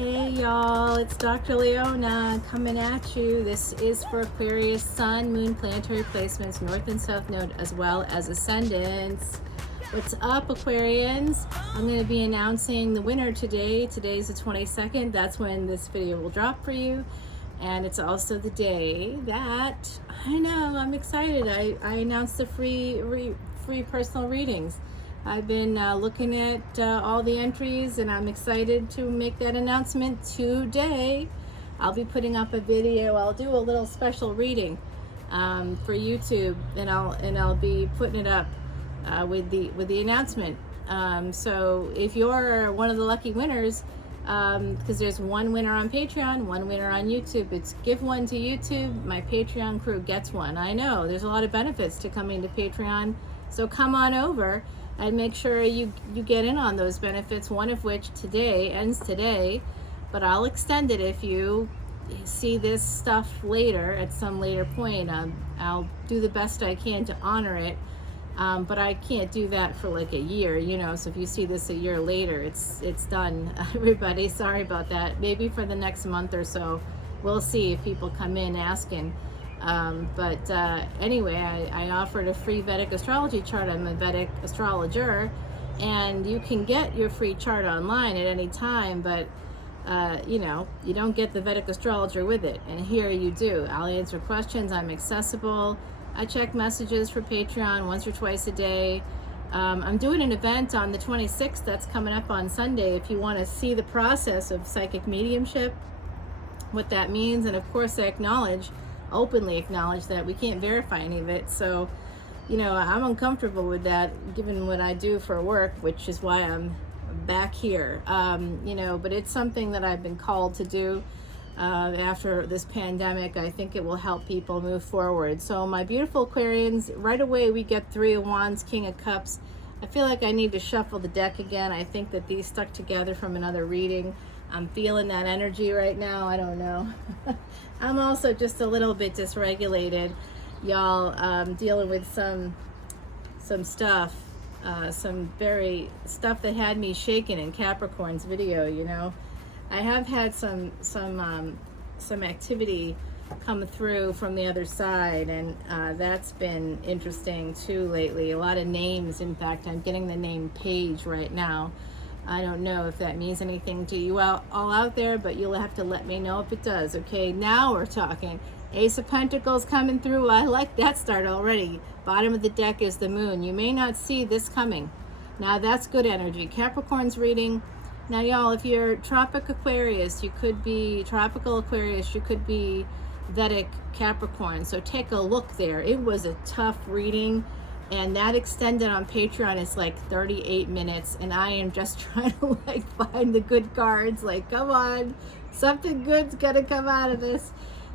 Hey y'all, it's Dr. Leona coming at you. This is for Aquarius, Sun, Moon, planetary placements, North and South Node, as well as ascendants. What's up, Aquarians? I'm going to be announcing the winner today. Today's the 22nd. That's when this video will drop for you. And it's also the day that, I know, I'm excited. I announced the free personal readings. I've been looking at all the entries, and I'm excited to make that announcement today. I'll be putting up a video. I'll do a little special reading for YouTube, and I'll be putting it up with the announcement. So if you're one of the lucky winners, because there's one winner on Patreon, one winner on YouTube. It's give one to YouTube. My Patreon crew gets one. I know there's a lot of benefits to coming to Patreon, so come on over. And make sure you get in on those benefits, one of which ends today, but I'll extend it if you see this stuff later, at some later point. I'll do the best I can to honor it, but I can't do that for like a year, you know, so if you see this a year later, it's done. Everybody, sorry about that. Maybe for the next month or so, we'll see if people come in asking. Anyway, I offered a free Vedic astrology chart. I'm a Vedic astrologer, and you can get your free chart online at any time, but you know, you don't get the Vedic astrologer with it, and here you do. I'll answer questions. I'm accessible. I check messages for Patreon once or twice a day. I'm doing an event on the 26th that's coming up on Sunday if you want to see the process of psychic mediumship, what that means, and of course I openly acknowledge that we can't verify any of it. So, you know, I'm uncomfortable with that given what I do for work, which is why I'm back here. You know, but it's something that I've been called to do after this pandemic. I think it will help people move forward. So my beautiful Aquarians, right away we get Three of Wands, King of Cups. I feel like I need to shuffle the deck again. I think that these stuck together from another reading. I'm feeling that energy right now. I don't know. I'm also just a little bit dysregulated, y'all. Dealing with some stuff, some very stuff that had me shaking in Capricorn's video. You know, I have had some activity come through from the other side, and that's been interesting too lately. A lot of names. In fact, I'm getting the name Page right now. I don't know if that means anything to you all out there, but you'll have to let me know if it does. Okay, now we're talking. Ace of Pentacles coming through. I like that start already. Bottom of the deck is the moon. You may not see this coming. Now that's good energy. Capricorn's reading. Now y'all, if you're Tropic Aquarius, you could be Tropical Aquarius, you could be Vedic Capricorn. So take a look there. It was a tough reading. And that extended on Patreon is like 38 minutes, and I am just trying to like find the good cards. Like, come on, something good's gonna come out of this.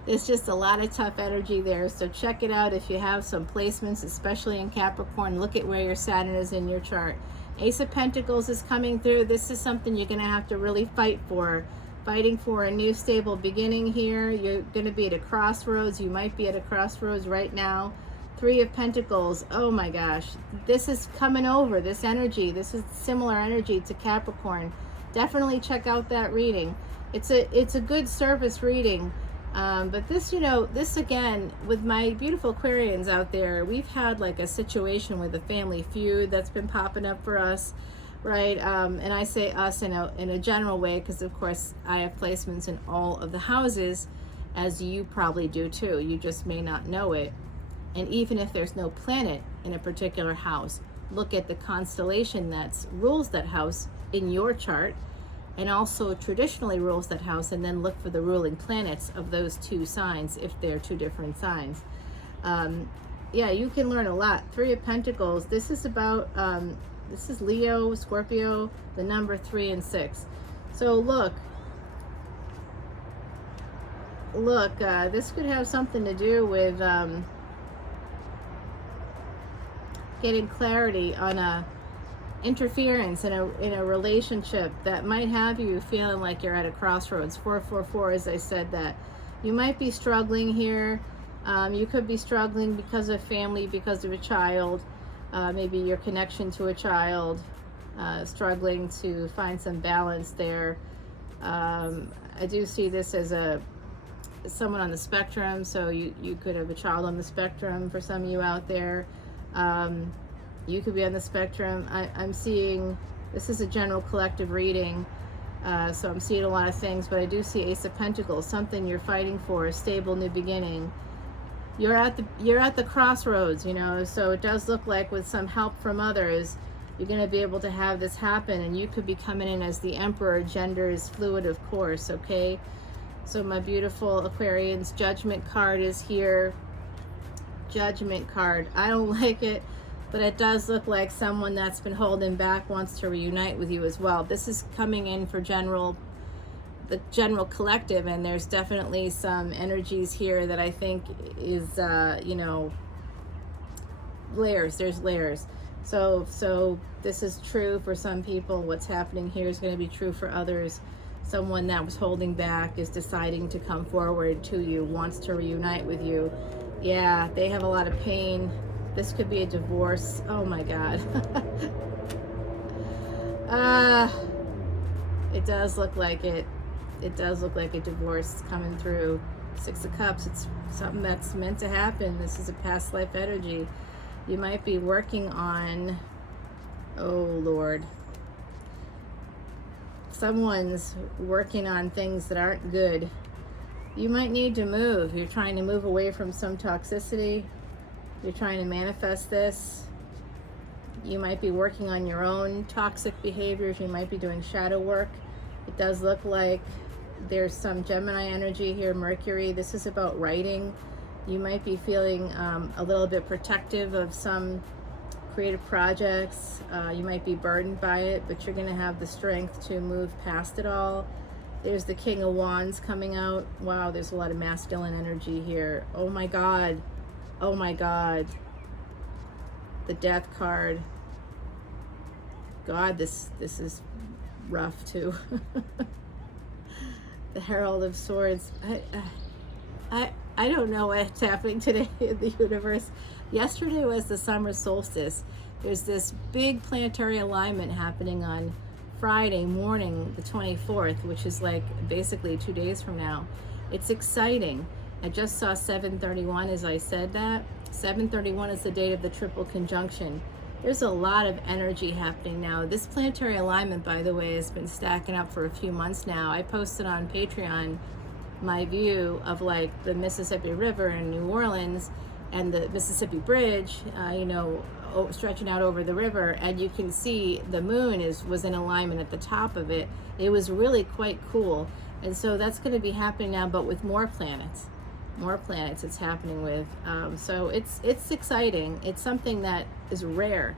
There's just a lot of tough energy there. So check it out if you have some placements, especially in Capricorn. Look at where your Saturn is in your chart. Ace of Pentacles is coming through. This is something you're gonna have to really fight for. Fighting for a new stable beginning here. You're gonna be at a crossroads. You might be at a crossroads right now. Three of Pentacles. Oh my gosh, this is coming over, this energy. This is similar energy to Capricorn. Definitely check out that reading. It's a good service reading, but this, you know, this again, with my beautiful Aquarians out there, we've had like a situation with a family feud that's been popping up for us, right? And I say us in a general way because of course I have placements in all of the houses, as you probably do too. You just may not know it. And even if there's no planet in a particular house, look at the constellation that rules that house in your chart, and also traditionally rules that house, and then look for the ruling planets of those two signs if they're two different signs. Yeah, you can learn a lot. Three of Pentacles, this is about, this is Leo, Scorpio, the number 3 and 6. So look, this could have something to do with getting clarity on a interference in a relationship that might have you feeling like you're at a crossroads. 444, as I said, that you might be struggling here. You could be struggling because of family, because of a child, maybe your connection to a child, struggling to find some balance there. I do see this as someone on the spectrum, so you could have a child on the spectrum for some of you out there. You could be on the spectrum. I'm seeing, this is a general collective reading, so I'm seeing a lot of things, but I do see Ace of Pentacles, something you're fighting for, a stable new beginning. You're at the crossroads, you know, so it does look like with some help from others, you're going to be able to have this happen, and you could be coming in as the Emperor. Gender is fluid, of course, okay? So my beautiful Aquarians, Judgment card is here. Judgment card. I don't like it, but it does look like someone that's been holding back wants to reunite with you as well. This is coming in for the general collective, and there's definitely some energies here that I think is, you know, layers. There's layers. So this is true for some people. What's happening here is going to be true for others. Someone that was holding back is deciding to come forward to you, wants to reunite with you. Yeah, they have a lot of pain. This could be a divorce. Oh my God. It does look like it. It does look like a divorce coming through. Six of Cups, it's something that's meant to happen. This is a past life energy. You might be working on, oh Lord, someone's working on things that aren't good. You might need to move. You're trying to move away from some toxicity. You're trying to manifest this. You might be working on your own toxic behaviors. You might be doing shadow work. It does look like there's some Gemini energy here, Mercury. This is about writing. You might be feeling a little bit protective of some creative projects. You might be burdened by it, but you're going to have the strength to move past it all. There's the King of Wands coming out. Wow, there's a lot of masculine energy here. Oh my God. Oh my God. The Death card. God, this is rough too. The Herald of Swords. I don't know what's happening today in the universe. Yesterday was the summer solstice. There's this big planetary alignment happening on Friday morning, the 24th, which is like basically 2 days from now. It's exciting. I just saw 731 as I said that. 731 is the date of the triple conjunction. There's a lot of energy happening now. This planetary alignment, by the way, has been stacking up for a few months now. I posted on Patreon my view of like the Mississippi River in New Orleans and the Mississippi Bridge, you know, stretching out over the river, and you can see the moon was in alignment at the top of it. It was really quite cool. And so that's going to be happening now, but with more planets it's happening with. So it's exciting. It's something that is rare.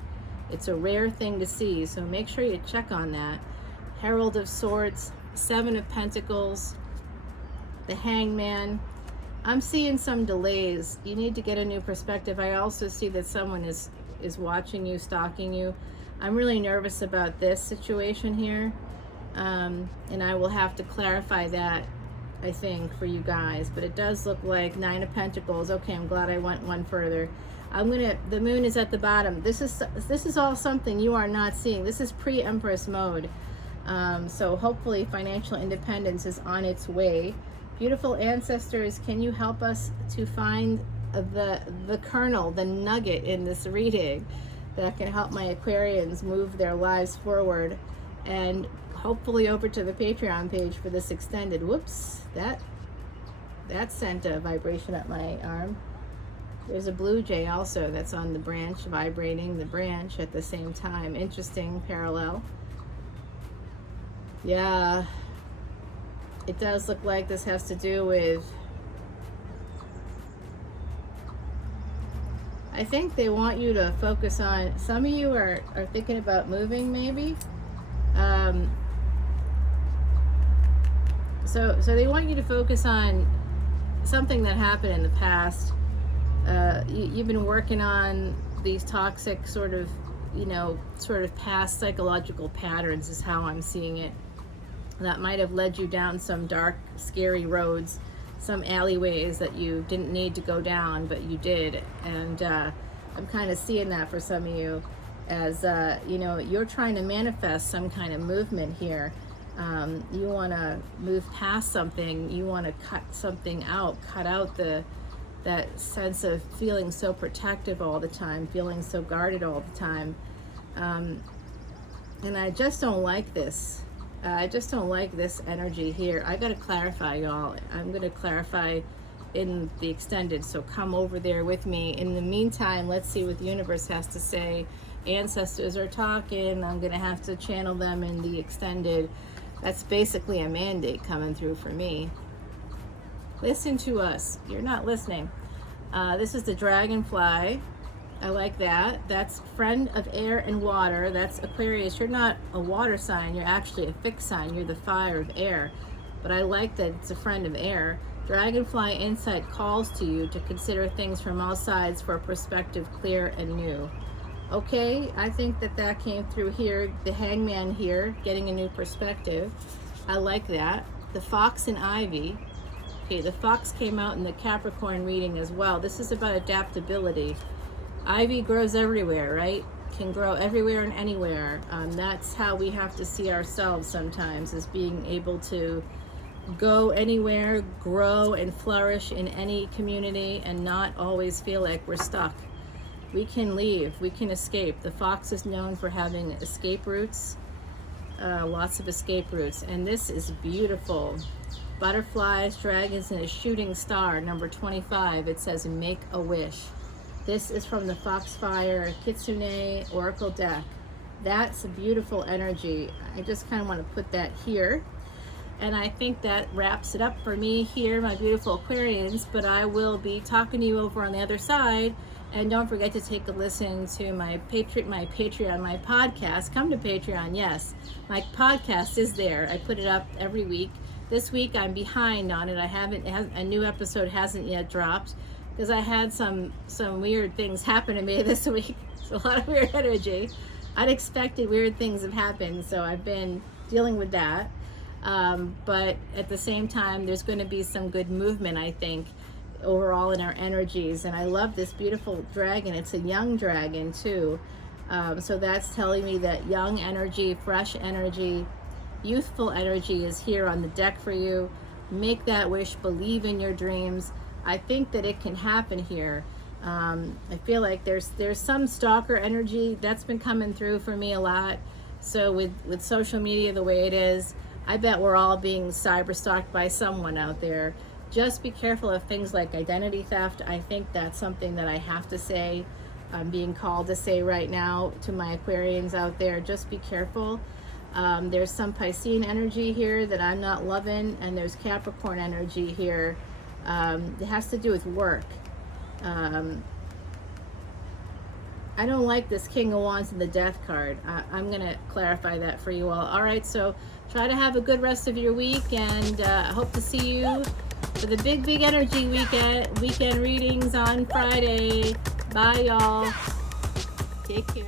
It's a rare thing to see, so make sure you check on that. Herald of Swords, Seven of Pentacles, the Hangman. I'm seeing some delays. You need to get a new perspective. I also see that someone is watching you, stalking you. I'm really nervous about this situation here, and I will have to clarify that, I think, for you guys. But it does look like Nine of Pentacles. Okay, I'm glad I went one further. The moon is at the bottom. This is all something you are not seeing. This is pre-Empress mode. So hopefully financial independence is on its way. Beautiful ancestors, can you help us to find the kernel, the nugget in this reading that can help my Aquarians move their lives forward, and hopefully over to the Patreon page for this extended. Whoops, that sent a vibration up my arm. There's a blue jay also that's on the branch, vibrating the branch at the same time. Interesting parallel. Yeah, it does look like this has to do with, I think they want you to focus on, some of you are thinking about moving maybe. So they want you to focus on something that happened in the past. You've been working on these toxic sort of past psychological patterns is how I'm seeing it. That might have led you down some dark, scary roads, some alleyways that you didn't need to go down, but you did. And I'm kind of seeing that for some of you as, you're trying to manifest some kind of movement here. You want to move past something. You want to cut something out, cut out that sense of feeling so protective all the time, feeling so guarded all the time. And I just don't like this. I just don't like this energy here. I got to clarify, y'all. I'm going to clarify in the extended, so come over there with me. In the meantime, let's see what the universe has to say. Ancestors are talking. I'm going to have to channel them in the extended. That's basically a mandate coming through for me. Listen to us. You're not listening. This is the dragonfly. I like that. That's friend of air and water. That's Aquarius. You're not a water sign. You're actually a fixed sign. You're the fire of air. But I like that it's a friend of air. Dragonfly insight calls to you to consider things from all sides for a perspective clear and new. Okay, I think that came through here. The hangman here, getting a new perspective. I like that. The fox and ivy. Okay, the fox came out in the Capricorn reading as well. This is about adaptability. Ivy grows everywhere, right? Can grow everywhere and anywhere. That's how we have to see ourselves sometimes, as being able to go anywhere, grow and flourish in any community, and not always feel like we're stuck. We can leave, we can escape. The fox is known for having escape routes, lots of escape routes, and this is beautiful. Butterflies, dragons, and a shooting star, number 25. It says make a wish. This is from the Foxfire Kitsune Oracle deck. That's a beautiful energy. I just kind of want to put that here. And I think that wraps it up for me here, my beautiful Aquarians. But I will be talking to you over on the other side. And don't forget to take a listen to my Patreon, my podcast. Come to Patreon, yes. My podcast is there. I put it up every week. This week I'm behind on it. A new episode hasn't yet dropped, because I had some weird things happen to me this week. It's a lot of weird energy. Unexpected weird things have happened, so I've been dealing with that. But at the same time, there's going to be some good movement, I think, overall in our energies. And I love this beautiful dragon. It's a young dragon too. So that's telling me that young energy, fresh energy, youthful energy is here on the deck for you. Make that wish, believe in your dreams. I think that it can happen here. I feel like there's some stalker energy that's been coming through for me a lot. So with social media the way it is, I bet we're all being cyber stalked by someone out there. Just be careful of things like identity theft. I think that's something that I have to say. I'm being called to say right now to my Aquarians out there, just be careful. There's some Piscean energy here that I'm not loving, and there's Capricorn energy here. It has to do with work. I don't like this King of Wands and the Death card. I'm going to clarify that for you all. All right, so try to have a good rest of your week, and I hope to see you for the big energy weekend readings on Friday. Bye, y'all. Take care.